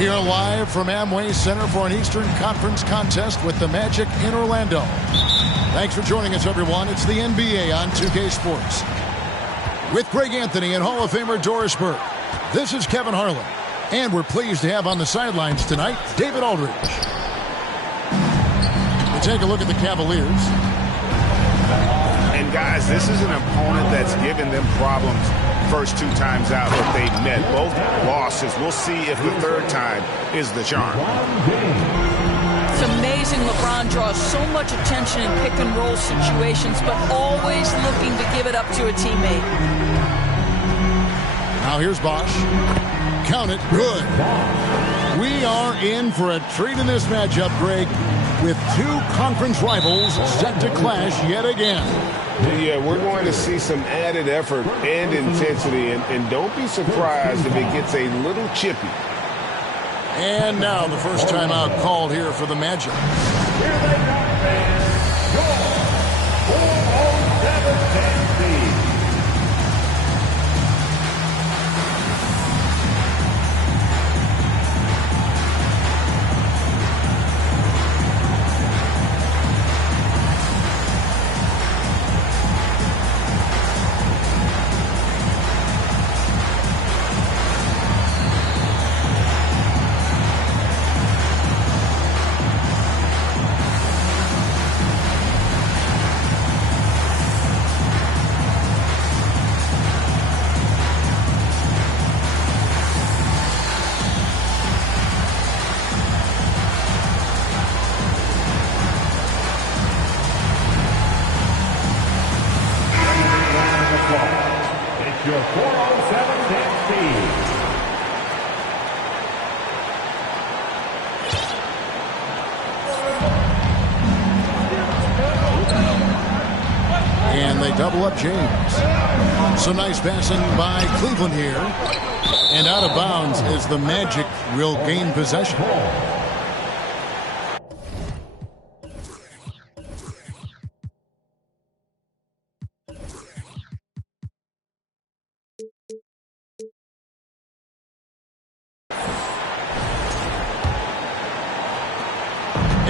We are live from Amway Center for an Eastern Conference contest with the Magic in Orlando. Thanks for joining us, everyone. It's the NBA on 2K Sports. With Greg Anthony and Hall of Famer Doris Burke, this is Kevin Harlan. And we're pleased to have on the sidelines tonight, David Aldridge. We take a look at the Cavaliers. And guys, this is an opponent that's given them problems first two times out that they've met. Both losses. We'll see if the third time is the charm. It's amazing LeBron draws so much attention in pick and roll situations, but always looking to give it up to a teammate. Now here's Bosch. Count it. Good. We are in for a treat in this matchup, Greg, with two conference rivals set to clash yet again. Yeah, we're going to see some added effort and intensity, and don't be surprised if it gets a little chippy. And now the first timeout called here for the Magic. Here they come, fans. Your 407 team. Your 407 team. And they double up James. Some nice passing by Cleveland here. And out of bounds as the Magic will gain possession.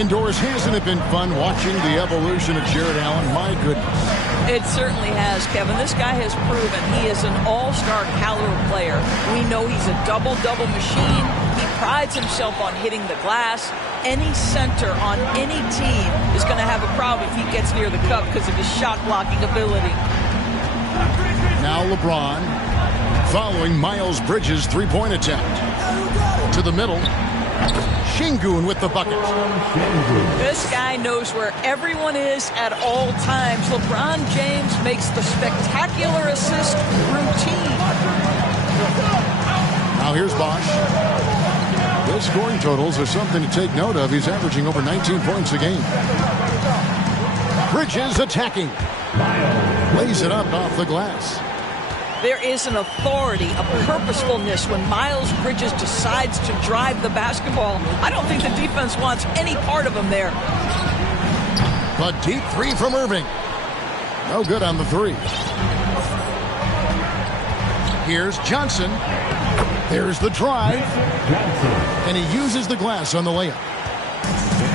Indoors, hasn't it been fun watching the evolution of Jared Allen? My goodness. It certainly has, Kevin. This guy has proven he is an all-star caliber player. We know he's a double-double machine. He prides himself on hitting the glass. Any center on any team is going to have a problem if he gets near the cup because of his shot-blocking ability. Now LeBron following Miles Bridges' three-point attempt. To the middle. Şengün with the bucket. This guy knows where everyone is at all times. LeBron James makes the spectacular assist routine. Now here's Bosch. Those scoring totals are something to take note of. He's averaging over 19 points a game. Bridges attacking. Lays it up off the glass. There is an authority, a purposefulness when Miles Bridges decides to drive the basketball. I don't think the defense wants any part of him there. A deep three from Irving. No good on the three. Here's Johnson. There's the drive. And he uses the glass on the layup.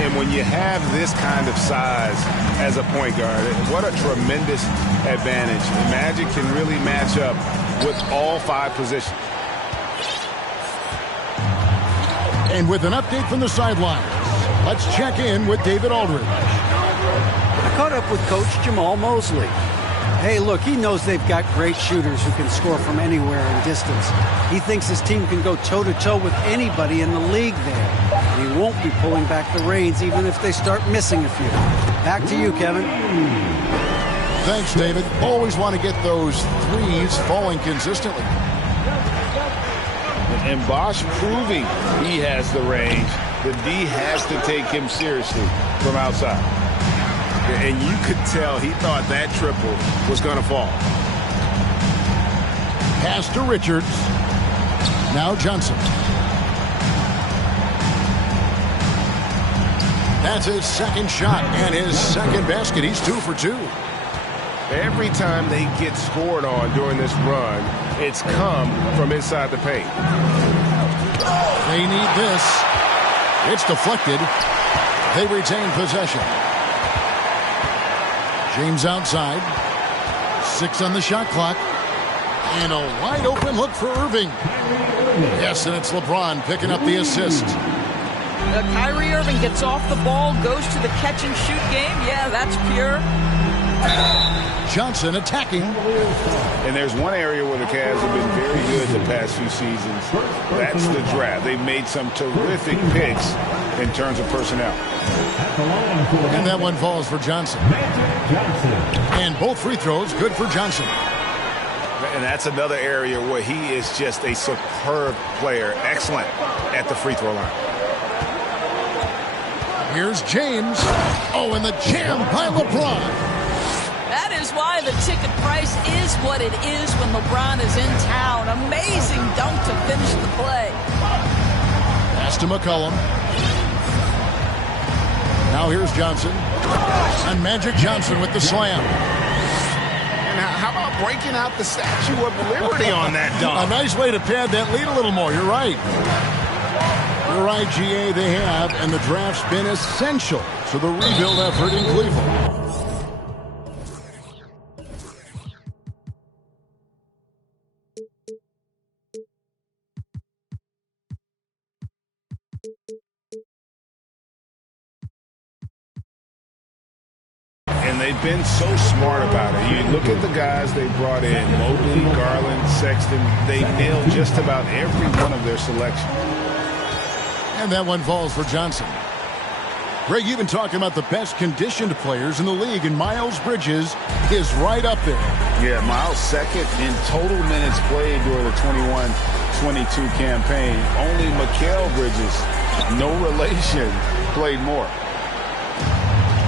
And when you have this kind of size as a point guard, what a tremendous advantage. The Magic can really match up with all five positions. And with an update from the sidelines, let's check in with David Aldridge. I caught up with Coach Jamal Mosley. Hey, look, he knows they've got great shooters who can score from anywhere in distance. He thinks his team can go toe-to-toe with anybody in the league there. And he won't be pulling back the reins even if they start missing a few. Back to you, Kevin. Thanks, David. Always want to get those threes falling consistently. And Bosch proving he has the range. The D has to take him seriously from outside. And you could tell he thought that triple was going to fall. Pass to Richards. Now Johnson. That's his second shot and his second basket. He's 2 for 2. Every time they get scored on during this run, it's come from inside the paint. They need this. It's deflected. They retain possession. James outside. 6 on the shot clock. And a wide open look for Irving. Yes, and it's LeBron picking up the assist. Kyrie Irving gets off the ball, goes to the catch and shoot game. Yeah, that's pure. Johnson attacking. And there's one area where the Cavs have been very good the past few seasons. That's the draft. They've made some terrific picks in terms of personnel. And that one falls for Johnson. And both free throws good for Johnson. And that's another area where he is just a superb player. Excellent at the free throw line. Here's James. Oh, and the jam by LeBron. That is why the ticket price is what it is when LeBron is in town. Amazing dunk to finish the play. Pass to McCollum. Now here's Johnson. And Magic Johnson with the slam. And how about breaking out the Statue of Liberty on that dunk? A nice way to pad that lead a little more. You're right. You're right, GA, they have, and the draft's been essential to the rebuild effort in Cleveland. And they've been so smart about it. You look at the guys they brought in, Mobley, Garland, Sexton. They nailed just about every one of their selections. And that one falls for Johnson. Greg, you've been talking about the best conditioned players in the league, and Miles Bridges is right up there. Yeah, Miles second in total minutes played during the 21-22 campaign. Only Mikal Bridges, no relation, played more.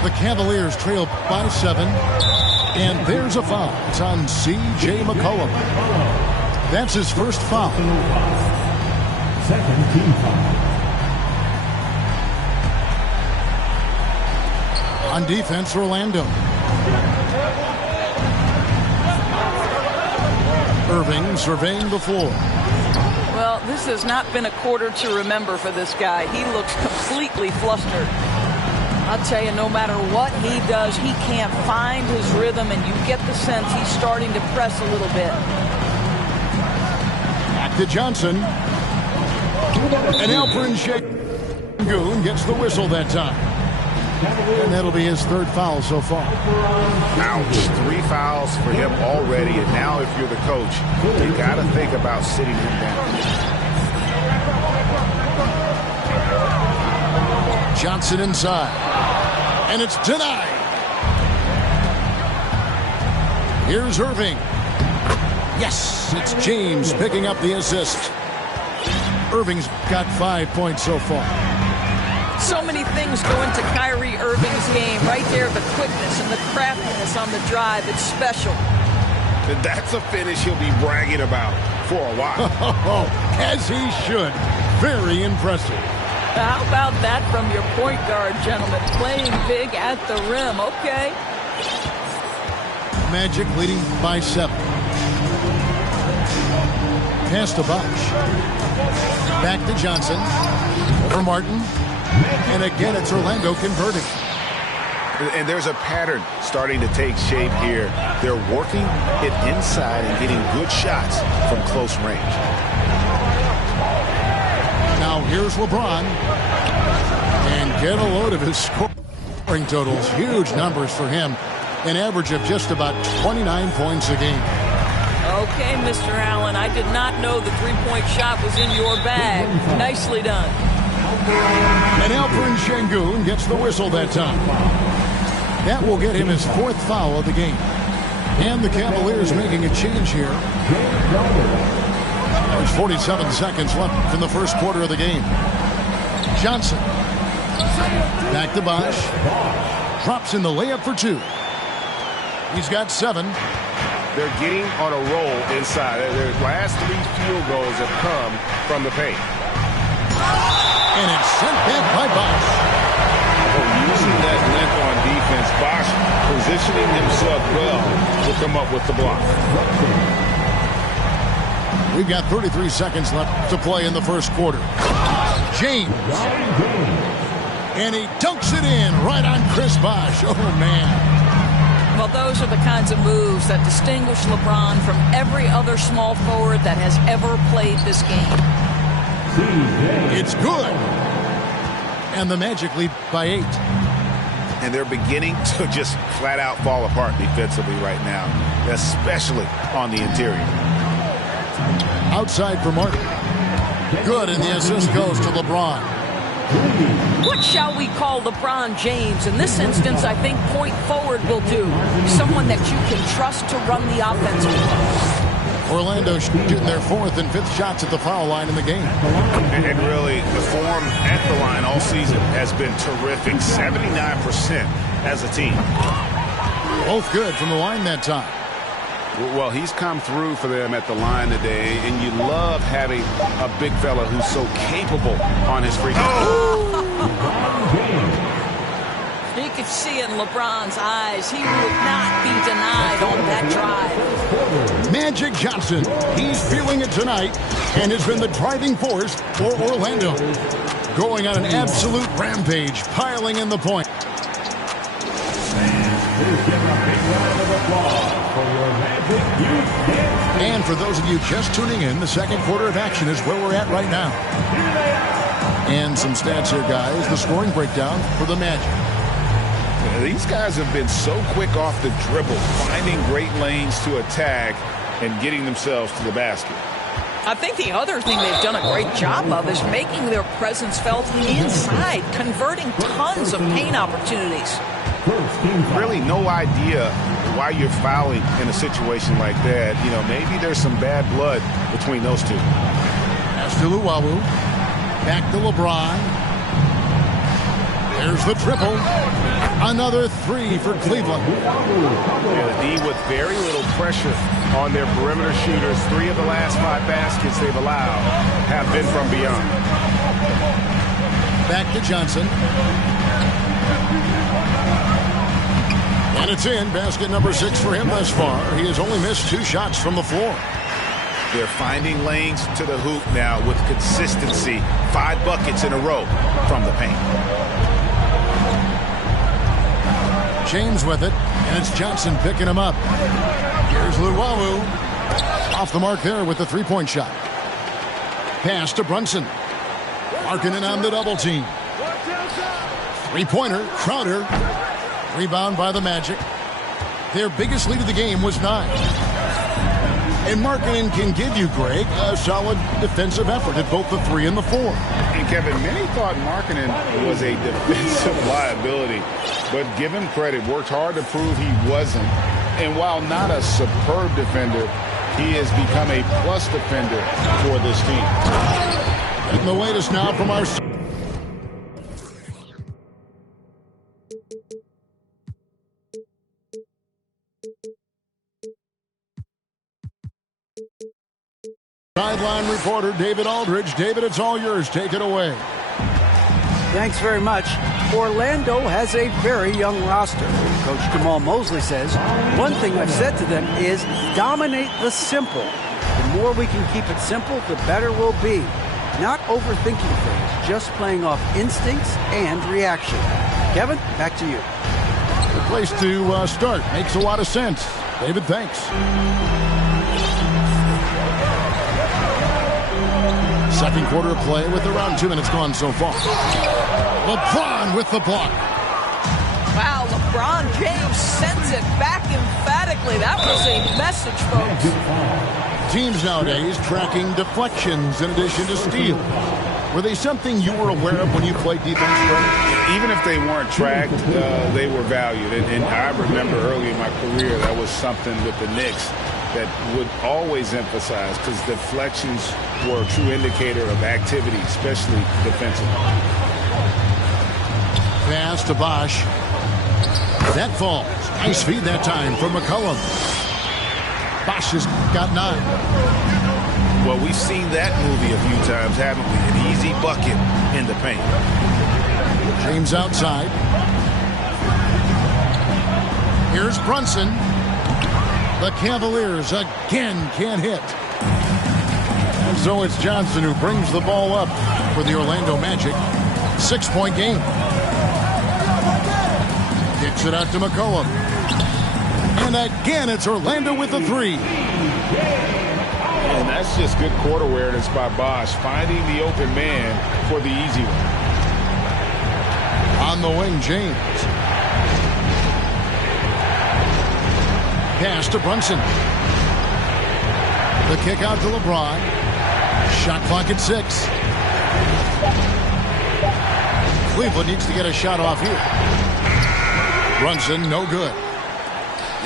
The Cavaliers trail by 7, and there's a foul. It's on C.J. McCollum. That's his first foul. Second team foul. On defense, Orlando. Irving surveying the floor. Well, this has not been a quarter to remember for this guy. He looks completely flustered. I'll tell you, no matter what he does, he can't find his rhythm, and you get the sense he's starting to press a little bit. Back to Johnson. And Alperen Sengun gets the whistle that time. And that'll be his third foul so far. Ouch. 3 fouls for him already, and now if you're the coach, you got to think about sitting him down. Johnson inside. And it's denied. Here's Irving. Yes, it's James picking up the assist. Irving's got 5 points so far. So many things go into Kyrie Irving's game. Right there, the quickness and the craftiness on the drive. It's special. That's a finish he'll be bragging about for a while. As he should. Very impressive. How about that from your point guard, gentlemen? Playing big at the rim. Okay. Magic leading by 7. Pass to Bosch. Back to Johnson. For Martin. And again, it's Orlando converting. And there's a pattern starting to take shape here. They're working it inside and getting good shots from close range. Now here's LeBron. And get a load of his scoring totals. Huge numbers for him. An average of just about 29 points a game. Okay, Mr. Allen, I did not know the three-point shot was in your bag. Nicely done. And Alperen Sengun gets the whistle that time. That will get him his 4th foul of the game. And the Cavaliers making a change here. There's 47 seconds left in the first quarter of the game. Johnson. Back to Bosch. Drops in the layup for 2. He's got 7. They're getting on a roll inside. Their last 3 field goals have come from the paint. And it's sent back by Bosch. Using that length on defense, Bosch positioning himself well to come up with the block. We've got 33 seconds left to play in the first quarter. James. And he dunks it in right on Chris Bosch. Oh, man. Well, those are the kinds of moves that distinguish LeBron from every other small forward that has ever played this game. It's good. And the Magic lead by 8. And they're beginning to just flat out fall apart defensively right now, especially on the interior. Outside for Martin. Good, and the assist goes to LeBron. What shall we call LeBron James? In this instance, I think point forward will do. Someone that you can trust to run the offense with. Orlando shooting their 4th and 5th shots at the foul line in the game. And really, the form at the line all season has been terrific. 79% as a team. Both good from the line that time. Well, he's come through for them at the line today, and you love having a big fella who's so capable on his free throw. You could see in LeBron's eyes he would not be denied on that drive. Magic Johnson, he's feeling it tonight and has been the driving force for Orlando. Going on an absolute rampage, piling in the point. And for those of you just tuning in, the second quarter of action is where we're at right now. And some stats here, guys. The scoring breakdown for the Magic. These guys have been so quick off the dribble, finding great lanes to attack and getting themselves to the basket. I think the other thing they've done a great job of is making their presence felt inside, converting tons of paint opportunities. Really no idea why you're fouling in a situation like that. You know, maybe there's some bad blood between those two. Pass to Luwawu. Back to LeBron. There's the triple. Another 3 for Cleveland. Yeah, the D with very little pressure on their perimeter shooters. 3 of the last 5 baskets they've allowed have been from beyond. Back to Johnson. And it's in. Basket number 6 for him thus far. He has only missed 2 shots from the floor. They're finding lanes to the hoop now with consistency. 5 buckets in a row from the paint. James with it, and it's Johnson picking him up. Here's Luwawu. Off the mark there with the 3-point shot. Pass to Brunson. Markkanen on the double team. 3-pointer, Crowder. Rebound by the Magic. Their biggest lead of the game was 9. And Markkanen can give you, Greg, a solid defensive effort at both the 3 and the 4. And Kevin, many thought Markkanen was a defensive liability, but give him credit, worked hard to prove he wasn't. And while not a superb defender, he has become a plus defender for this team. And the latest now from our sideline reporter David Aldridge. David, it's all yours. Take it away. Thanks very much. Orlando has a very young roster. Coach Jamal Mosley says, one thing I've said to them is dominate the simple. The more we can keep it simple, the better we'll be. Not overthinking things, just playing off instincts and reaction. Kevin, back to you. The place to start. Makes a lot of sense. David, thanks. Second quarter of play with around 2 minutes gone so far. LeBron with the block. Wow, LeBron James sends it back emphatically. That was a message, folks. Teams nowadays tracking deflections in addition to steals. Were they something you were aware of when you played defense? Even if they weren't tracked, they were valued. And I remember early in my career, that was something with the Knicks that would always emphasize, because deflections were a true indicator of activity, especially defensively. Pass to Bosch. That falls. Nice feed that time from McCollum. Bosch has got 9. Well, we've seen that movie a few times, haven't we? An easy bucket in the paint. James outside. Here's Brunson. The Cavaliers again can't hit. And so it's Johnson who brings the ball up for the Orlando Magic. 6-point game. Kicks it out to McCollum. And again, it's Orlando with the 3. And that's just good court awareness by Bosch, finding the open man for the easy one. On the wing, James. Pass to Brunson. The kick out to LeBron. Shot clock at 6. Cleveland needs to get a shot off here. Brunson, no good.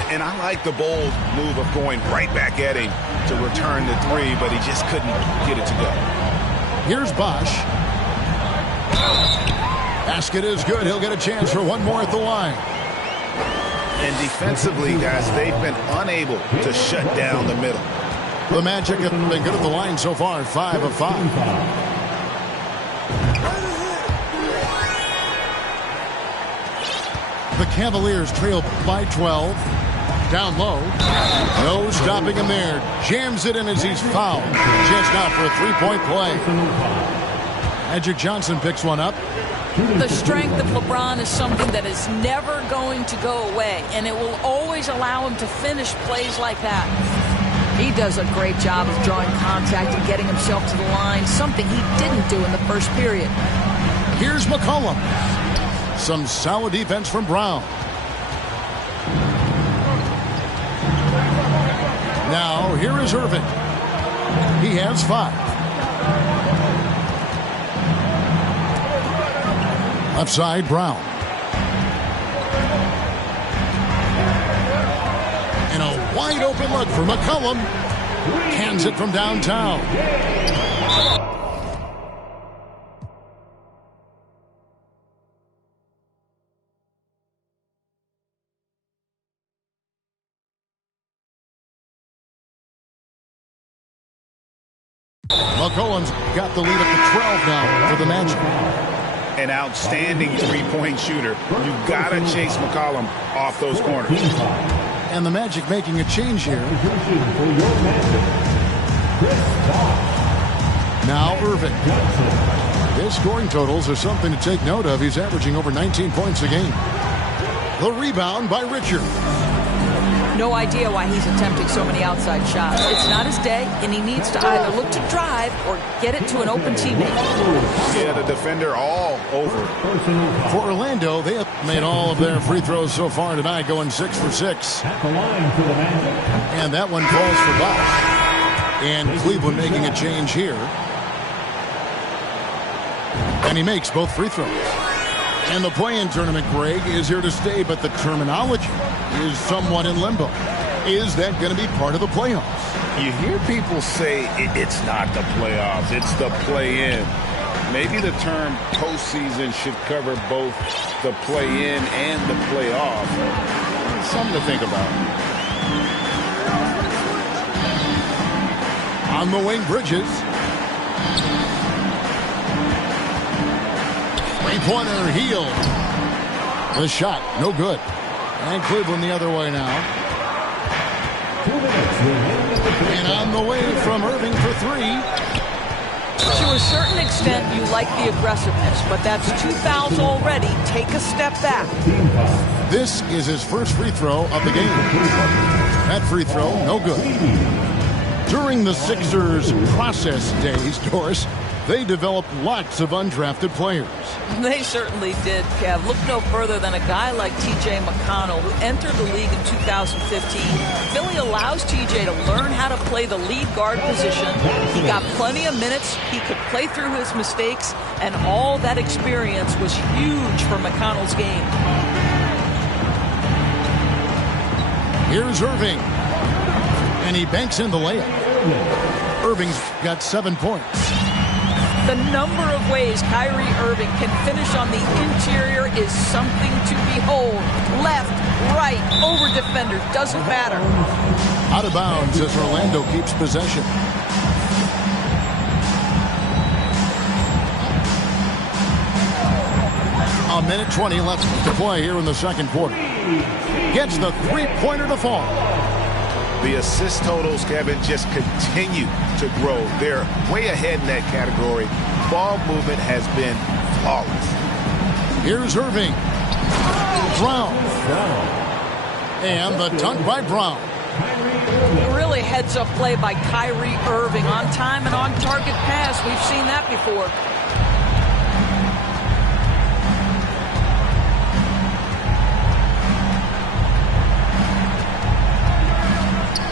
And I like the bold move of going right back at him to return the 3, but he just couldn't get it to go. Here's Bosch. Basket is good. He'll get a chance for one more at the line. And defensively, guys, they've been unable to shut down the middle. The Magic have been good at the line so far, 5 of 5. The Cavaliers trail by 12. Down low. No stopping him there. Jams it in as he's fouled. Chance now for a 3-point play. Magic Johnson picks one up. The strength of LeBron is something that is never going to go away, and it will always allow him to finish plays like that. He does a great job of drawing contact and getting himself to the line, something he didn't do in the first period. Here's McCollum. Some solid defense from Brown. Now, here is Irving. He has 5. Left side, Brown. And a wide open look for McCollum. Hands it from downtown. McCollum's got the lead up to 12 now for the Magic. An outstanding 3-point shooter. You've got to chase McCollum off those corners. And the Magic making a change here. Now Irving. His scoring totals are something to take note of. He's averaging over 19 points a game. The rebound by Richard. No idea why he's attempting so many outside shots. It's not his day, and he needs to either look to drive or get it to an open teammate. Yeah, the defender all over. For Orlando, they have made all of their free throws so far tonight, going 6 for 6. At the line for the Magic. And that one falls for Bosch. And Cleveland making a change here. And he makes both free throws. And the play-in tournament, Greg, is here to stay, but the terminology is somewhat in limbo. Is that going to be part of the playoffs? You hear people say it's not the playoffs, it's the play-in. Maybe the term postseason should cover both the play-in and the playoff. Something to think about. On the wing, Bridges. Three-pointer, heel. The shot, no good. And Cleveland the other way now. 2 minutes remaining. And on the way from Irving for 3. To a certain extent, you like the aggressiveness, but that's 2 fouls already. Take a step back. This is his first free throw of the game. That free throw, no good. During the Sixers' process days, Doris, they developed lots of undrafted players. They certainly did, Kev. Look no further than a guy like T.J. McConnell, who entered the league in 2015. Philly allows T.J. to learn how to play the lead guard position. He got plenty of minutes. He could play through his mistakes, and all that experience was huge for McConnell's game. Here's Irving. And he banks in the layup. Irving's got 7 points. The number of ways Kyrie Irving can finish on the interior is something to behold. Left, right, over defenders, doesn't matter. Out of bounds as Orlando keeps possession. A minute 20 left to play here in the second quarter. Gets the three-pointer to fall. The assist totals, Kevin, just continue to grow. They're way ahead in that category. Ball movement has been flawless. Here's Irving. Brown. And the dunk by Brown. Really heads-up play by Kyrie Irving. On time and on target pass. We've seen that before.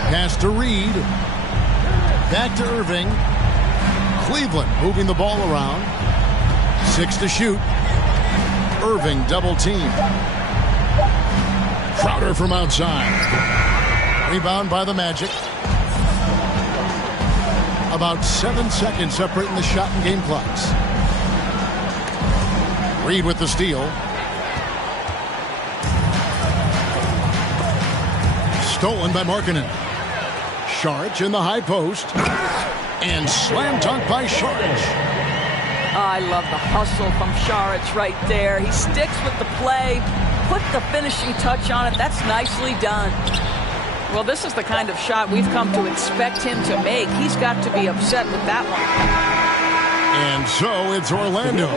Pass to Reed. Back to Irving. Cleveland moving the ball around. 6 to shoot. Irving double team. Crowder from outside. Rebound by the Magic. About 7 seconds separating the shot and game clocks. Reed with the steal. Stolen by Markkanen. Saric in the high post. And slam dunk by Saric. I love the hustle from Saric right there. He sticks with the play, put the finishing touch on it. That's nicely done. Well, this is the kind of shot we've come to expect him to make. He's got to be upset with that one. And so it's Orlando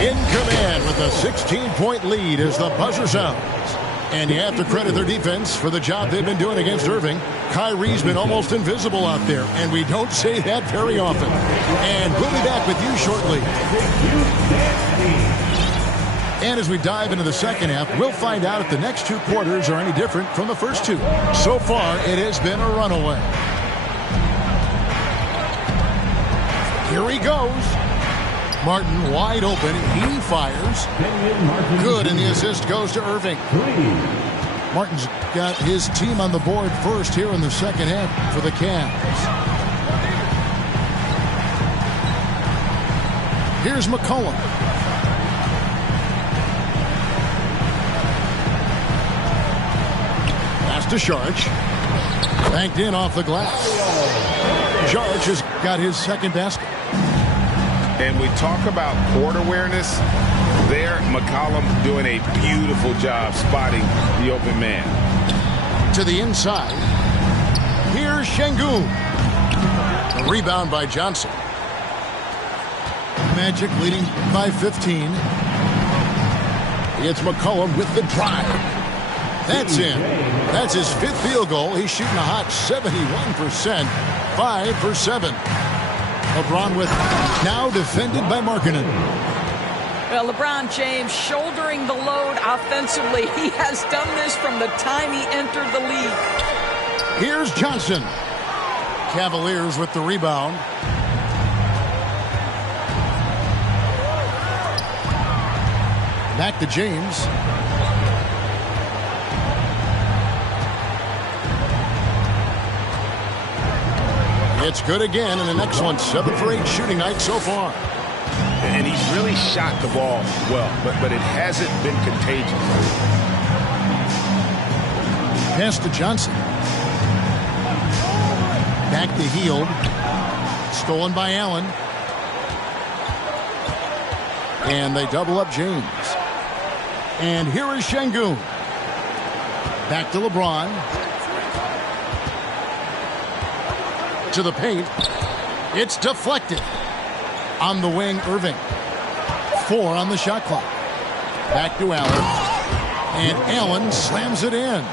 in command with a 16-point lead as the buzzer sounds. And you have to credit their defense for the job they've been doing against Irving. Kyrie's been almost invisible out there, and we don't say that very often. And we'll be back with you shortly. And as we dive into the second half, we'll find out if the next 2 quarters are any different from the first 2. So far, it has been a runaway. Here he goes. Martin wide open. He fires. Good, and the assist goes to Irving. Martin's got his team on the board first here in the second half for the Cavs. Here's McCollum. Pass to Saric. Banked in off the glass. Saric has got his second basket. And we talk about court awareness. There, McCollum doing a beautiful job spotting the open man. To the inside. Here's Şengün. A rebound by Johnson. Magic leading by 15. It's McCollum with the drive. That's in. That's his 5th field goal. He's shooting a hot 71%. 5 for 7. LeBron with now defended by Markkanen. Well, LeBron James shouldering the load offensively. He has done this from the time he entered the league. Here's Johnson. Cavaliers with the rebound. Back to James. It's good again, and the next one, 7 for 8 shooting night so far. And he's really shot the ball well, but it hasn't been contagious. Pass to Johnson. Back to Hield. Stolen by Allen. And they double up James. And here is Şengün. Back to LeBron. To the paint. It's deflected. On the wing, Irving. 4 on the shot clock. Back to Allen. And Allen slams it in.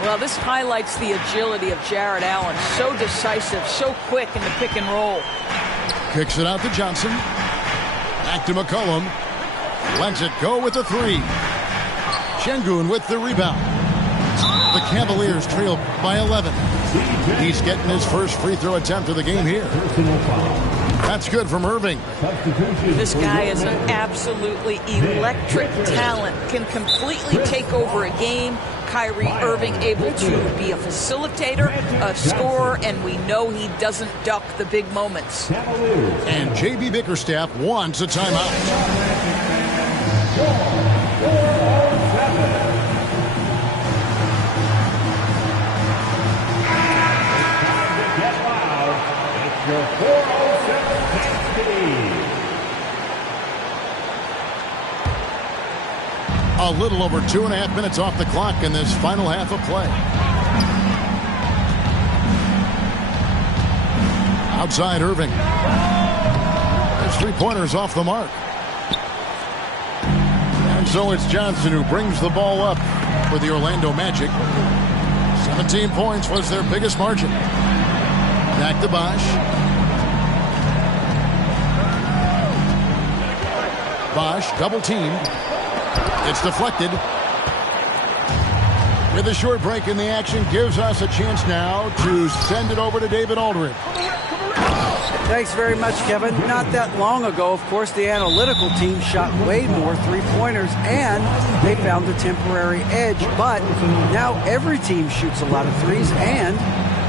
Well, this highlights the agility of Jared Allen. So decisive, so quick in the pick and roll. Kicks it out to Johnson. Back to McCollum. Lets it go with the 3. Şengün with the rebound. The Cavaliers trail by 11. He's getting his first free throw attempt of the game here. That's good from Irving. This guy is an absolutely electric talent. Can completely take over a game. Kyrie Irving able to be a facilitator, a scorer, and we know he doesn't duck the big moments. And J.B. Bickerstaff wants a timeout. Your 407 speed. A little over 2.5 minutes off the clock in this final half of play. Outside Irving. There's 3-pointers off the mark. And so it's Johnson who brings the ball up for the Orlando Magic. 17 points was their biggest margin. Back to Bosch. Bosch double teamed. It's deflected. With a short break in the action, gives us a chance now to send it over to David Aldridge. Thanks very much, Kevin. Not that long ago, of course, the analytical team shot way more three-pointers, and they found a temporary edge. But now every team shoots a lot of threes, and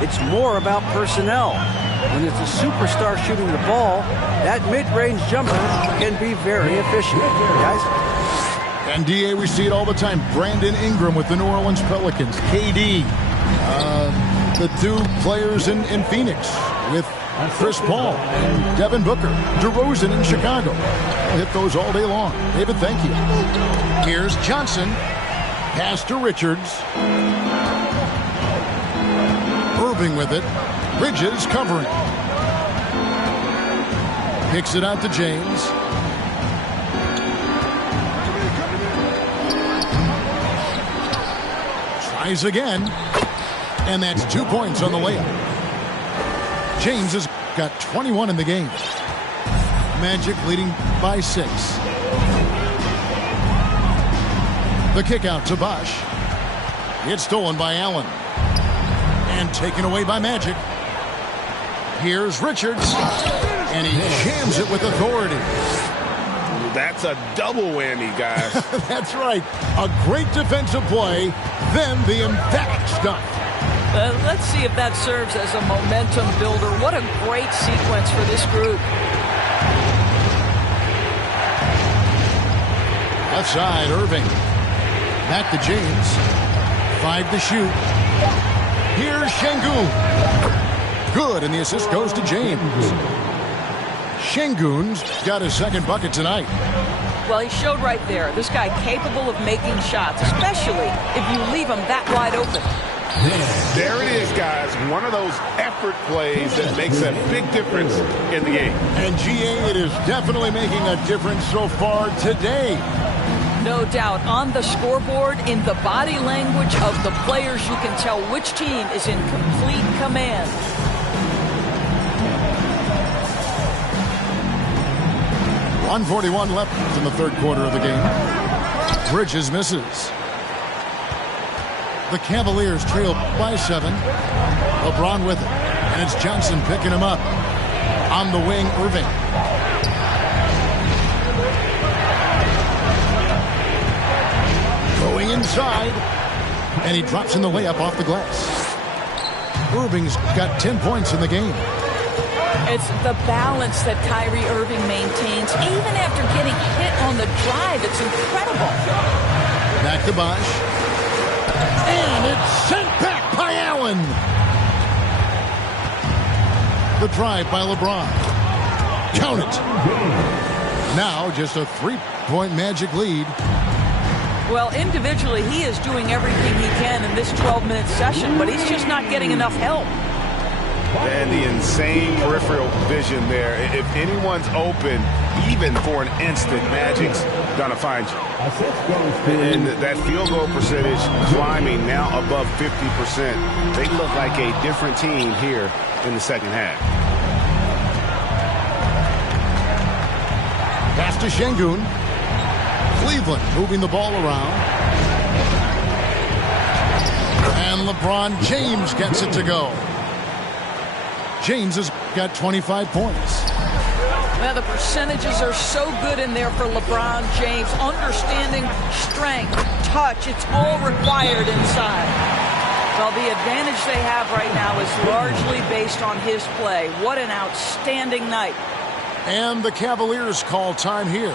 it's more about personnel. When it's a superstar shooting the ball, that mid-range jumper can be very efficient. Guys? And DA, we see it all the time. Brandon Ingram with the New Orleans Pelicans. KD, the two players in Phoenix with Chris Paul and Devin Booker. DeRozan in Chicago. I'll hit those all day long. David, thank you. Here's Johnson. Pass to Richards. Irving with it. Bridges covering. Kicks it out to James. Tries again. And that's 2 points on the layup. James has got 21 in the game. Magic leading by 6. The kick out to Bosch. It's stolen by Allen. And taken away by Magic. Here's Richards. And he jams it with authority. That's a double whammy, guys. That's right. A great defensive play, then the emphatic stuff. Let's see if that serves as a momentum builder. What a great sequence for this group. Left side, Irving. Back to James. 5 to shoot. Here's Şengün. Good, and the assist goes to James. Şengün's got his second bucket tonight. Well, he showed right there. This guy capable of making shots, especially if you leave him that wide open. There it is, guys. One of those effort plays that makes a big difference in the game. And GA, it is definitely making a difference so far today. No doubt. On the scoreboard, in the body language of the players, you can tell which team is in complete command. .141 left in the third quarter of the game. Bridges misses. The Cavaliers trail by 7. LeBron with it. And it's Johnson picking him up. On the wing, Irving. Going inside. And he drops in the layup off the glass. Irving's got 10 points in the game. It's the balance that Kyrie Irving maintains, even after getting hit on the drive. It's incredible. Back to Bosch. And it's sent back by Allen. The drive by LeBron. Count it. Now just a 3-point Magic lead. Well, individually, he is doing everything he can in this 12-minute session, but he's just not getting enough help. And the insane peripheral vision there. If anyone's open, even for an instant, Magic's gonna find you. And that field goal percentage climbing now above 50%. They look like a different team here in the second half. Pass to Şengün. Cleveland moving the ball around. And LeBron James gets it to go. James has got 25 points. Now, the percentages are so good in there for LeBron James. Understanding strength, touch, it's all required inside. Well, the advantage they have right now is largely based on his play. What an outstanding night. And the Cavaliers call time here.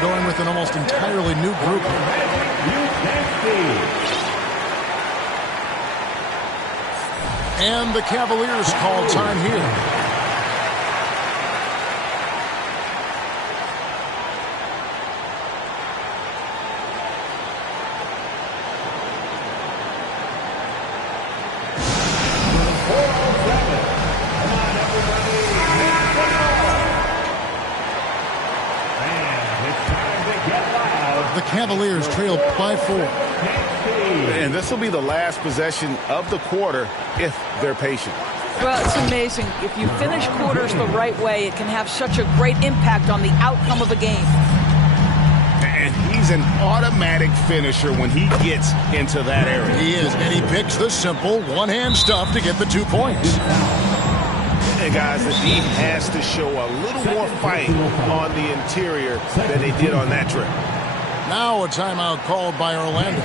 Going with an almost entirely new group. And the Cavaliers call time here. The Cavaliers trail by 4. And this will be the last possession of the quarter if they're patient. Well, it's amazing. If you finish quarters the right way, it can have such a great impact on the outcome of a game. And he's an automatic finisher when he gets into that area. He is, and he picks the simple one-hand stuff to get the 2 points. And guys, the D has to show a little more fight on the interior than they did on that trip. Now a timeout called by Orlando.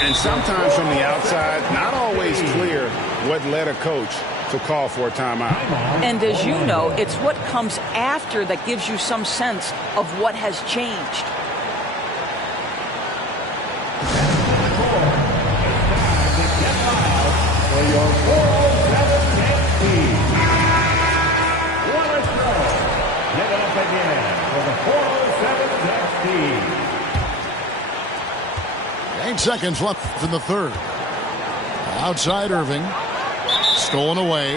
And sometimes from the outside, not always clear what led a coach to call for a timeout. And as you know, it's what comes after that gives you some sense of what has changed. Your 407 next team. What a throw. Get it up again for the 407 next team. 8 seconds left in the third. Outside Irving. Stolen away.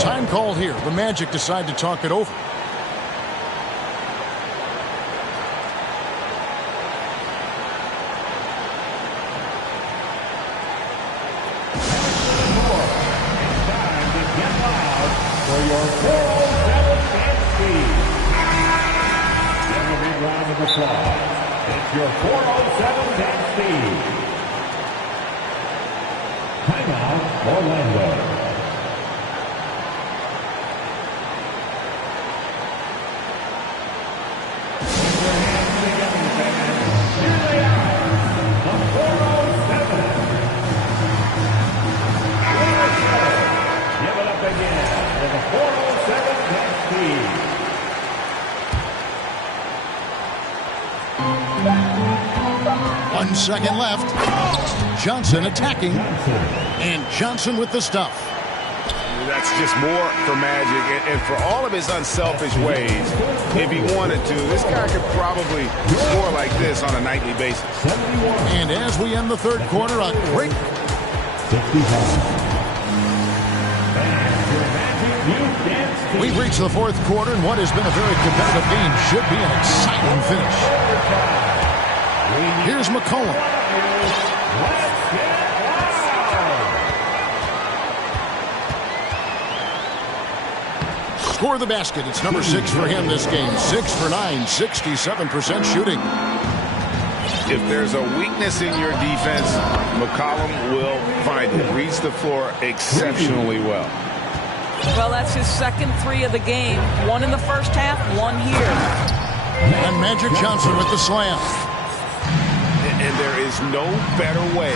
Time called here. The Magic decide to talk it over. Your 407 next team. Give a big round of applause. It's your 407 next team. Timeout, Orlando. Second left. Johnson attacking. And Johnson with the stuff. That's just more for Magic. And for all of his unselfish ways, if he wanted to, this guy could probably score like this on a nightly basis. And as we end the third quarter, a great... We've reached the fourth quarter, and what has been a very competitive game should be an exciting finish. Here's McCollum. Score the basket. It's number 6 for him this game. 6 for 9, 67% shooting. If there's a weakness in your defense, McCollum will find it. Reads the floor exceptionally well. Well, that's his second 3 of the game. 1 in the first half, 1 here. And Magic Johnson with the slam. And there is no better way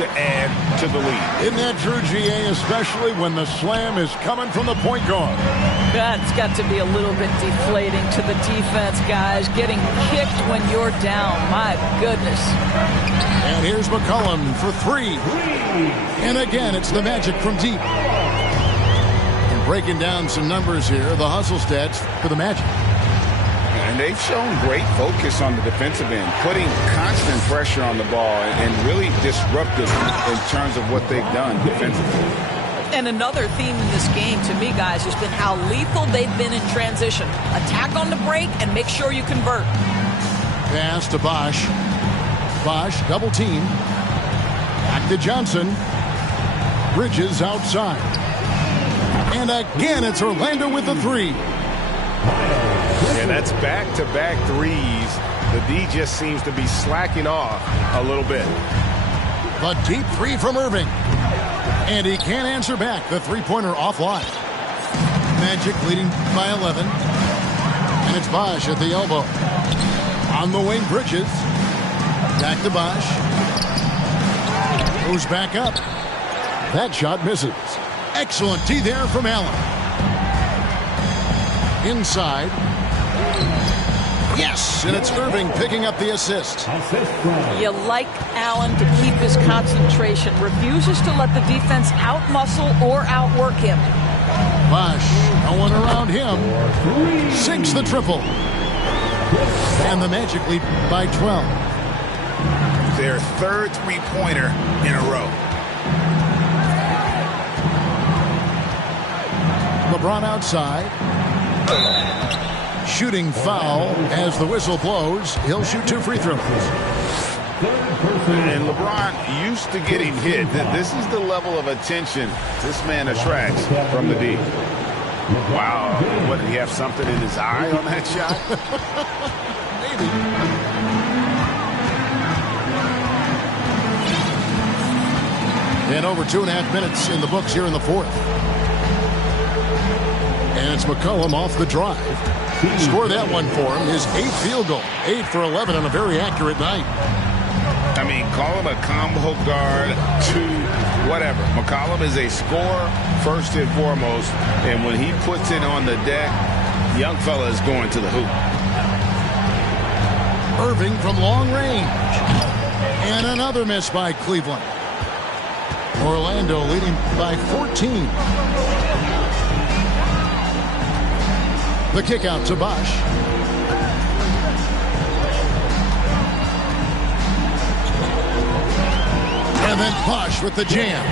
to add to the lead. Isn't that true, GA, especially when the slam is coming from the point guard? That's got to be a little bit deflating to the defense, guys. Getting kicked when you're down. My goodness. And here's McCollum for 3. And again, it's the Magic from deep. And breaking down some numbers here, the hustle stats for the Magic. And they've shown great focus on the defensive end, putting constant pressure on the ball and really disruptive in terms of what they've done defensively. And another theme in this game, to me, guys, has been how lethal they've been in transition. Attack on the break and make sure you convert. Pass to Bosch. Bosch, double team. Back to Johnson. Bridges outside. And again, it's Orlando with the three. And that's back-to-back threes. The D just seems to be slacking off a little bit. The deep three from Irving. And he can't answer back. The three-pointer offline. Magic leading by 11. And it's Bosch at the elbow. On the wing, Bridges. Back to Bosch. Goes back up. That shot misses. Excellent D there from Allen. Inside. Yes, and it's Irving picking up the assist. You like Allen to keep his concentration. Refuses to let the defense outmuscle or outwork him. Bosch, no one around him. Sinks the triple. And the Magic lead by 12. Their third three-pointer in a row. LeBron outside. Shooting foul as the whistle blows. He'll shoot 2 free throws. And LeBron used to getting hit. This is the level of attention this man attracts from the D. Wow. What, did he have something in his eye on that shot? Maybe. And over 2.5 minutes in the books here in the fourth. And it's McCollum off the drive. Score that one for him. His 8th field goal. 8 for 11 on a very accurate night. I mean, call him a combo guard to whatever. McCollum is a scorer first and foremost. And when he puts it on the deck, young fella is going to the hoop. Irving from long range. And another miss by Cleveland. Orlando leading by 14. The kick out to Bosch. And then Bosch with the jam.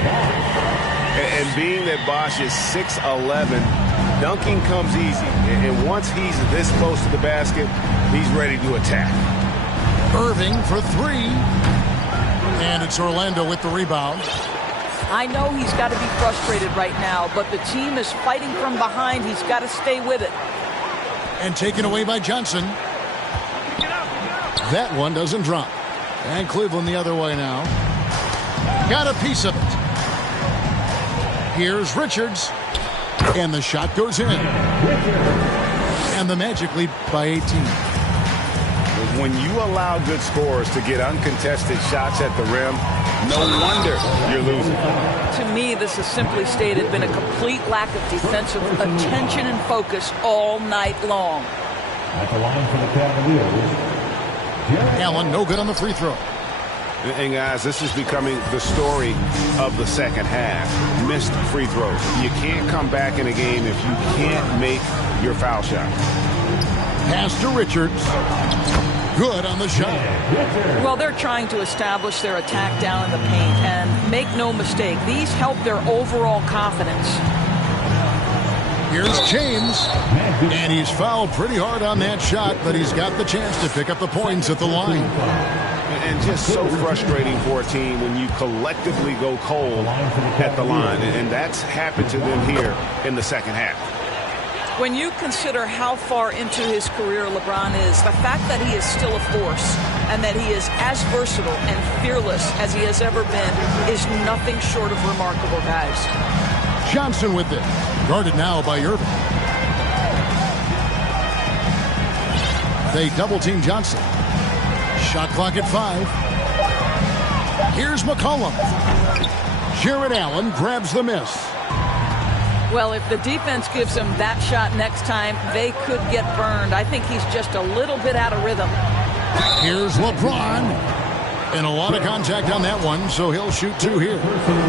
And being that Bosch is 6'11", dunking comes easy. And once he's this close to the basket, he's ready to attack. Irving for 3. And it's Orlando with the rebound. I know he's got to be frustrated right now, but the team is fighting from behind. He's got to stay with it. And taken away by Johnson. That one doesn't drop. And Cleveland the other way now. Got a piece of it. Here's Richards. And the shot goes in. And the Magic lead by 18. When you allow good scorers to get uncontested shots at the rim, no wonder you're losing. To me, this is simply stated been a complete lack of defensive attention and focus all night long. At the line for the Cavaliers. Allen, no good on the free throw. And guys, this is becoming the story of the second half. Missed free throws. You can't come back in a game if you can't make your foul shot. Pass to Richards. Good on the shot. Well, they're trying to establish their attack down in the paint, and make no mistake, these help their overall confidence. Here's James, and he's fouled pretty hard on that shot, but he's got the chance to pick up the points at the line. And just so frustrating for a team when you collectively go cold at the line, and that's happened to them here in the second half. When you consider how far into his career LeBron is, the fact that he is still a force and that he is as versatile and fearless as he has ever been is nothing short of remarkable, guys. Johnson with it. Guarded now by Irving. They double-team Johnson. Shot clock at 5. Here's McCollum. Jared Allen grabs the miss. Well, if the defense gives him that shot next time, they could get burned. I think he's just a little bit out of rhythm. Here's LeBron. And a lot of contact on that one, so he'll shoot 2 here.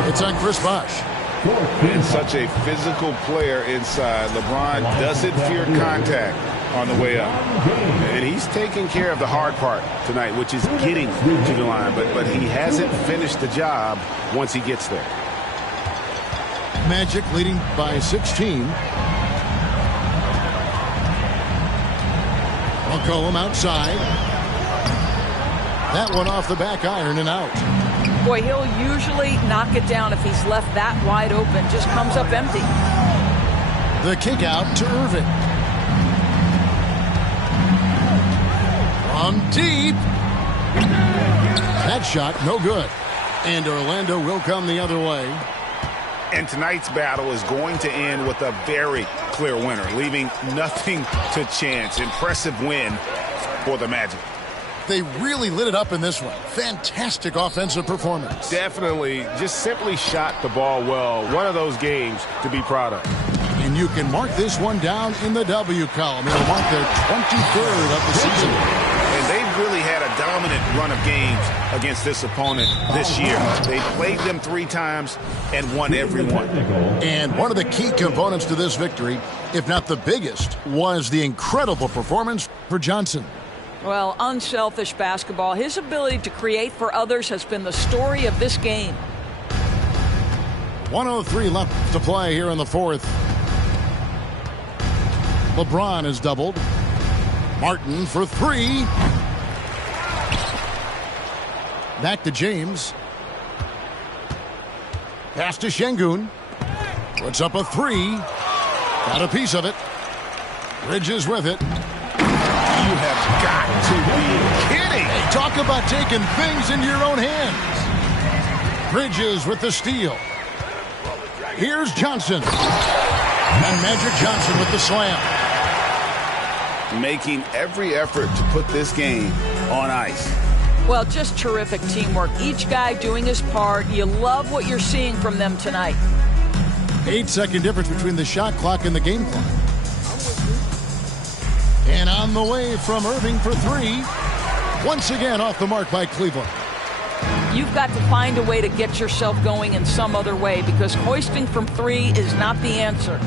It's on Chris Bosh. And such a physical player inside. LeBron doesn't fear contact on the way up. And he's taking care of the hard part tonight, which is getting to the line. But he hasn't finished the job once he gets there. Magic leading by 16. McCollum outside. That one off the back iron and out. Boy, he'll usually knock it down if he's left that wide open. Just comes up empty. The kick out to Irving. From deep. That shot, no good. And Orlando will come the other way. And tonight's battle is going to end with a very clear winner, leaving nothing to chance. Impressive win for the Magic. They really lit it up in this one. Fantastic offensive performance. Definitely just simply shot the ball well. One of those games to be proud of. And you can mark this one down in the W column. It'll mark their 23rd of the season. And they've really had a dominant run of games against this opponent this year. They played them 3 times and won every one. And one of the key components to this victory, if not the biggest, was the incredible performance for Johnson. Well, unselfish basketball. His ability to create for others has been the story of this game. 1:03 left to play here in the fourth. LeBron is doubled. Martin for 3. Back to James. Pass to Şengün. Puts up a 3. Got a piece of it. Bridges with it. You have got to be kidding. Hey, talk about taking things into your own hands. Bridges with the steal. Here's Johnson. And Magic Johnson with the slam. Making every effort to put this game on ice. Well, just terrific teamwork. Each guy doing his part. You love what you're seeing from them tonight. 8-second difference between the shot clock and the game clock. And on the way from Irving for 3. Once again off the mark by Cleveland. You've got to find a way to get yourself going in some other way because hoisting from 3 is not the answer.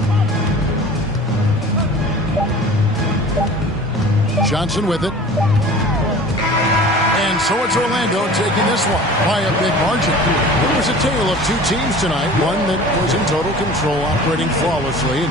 Johnson with it. And so it's Orlando taking this one by a big margin. It was a tale of 2 teams tonight. One that was in total control, operating flawlessly.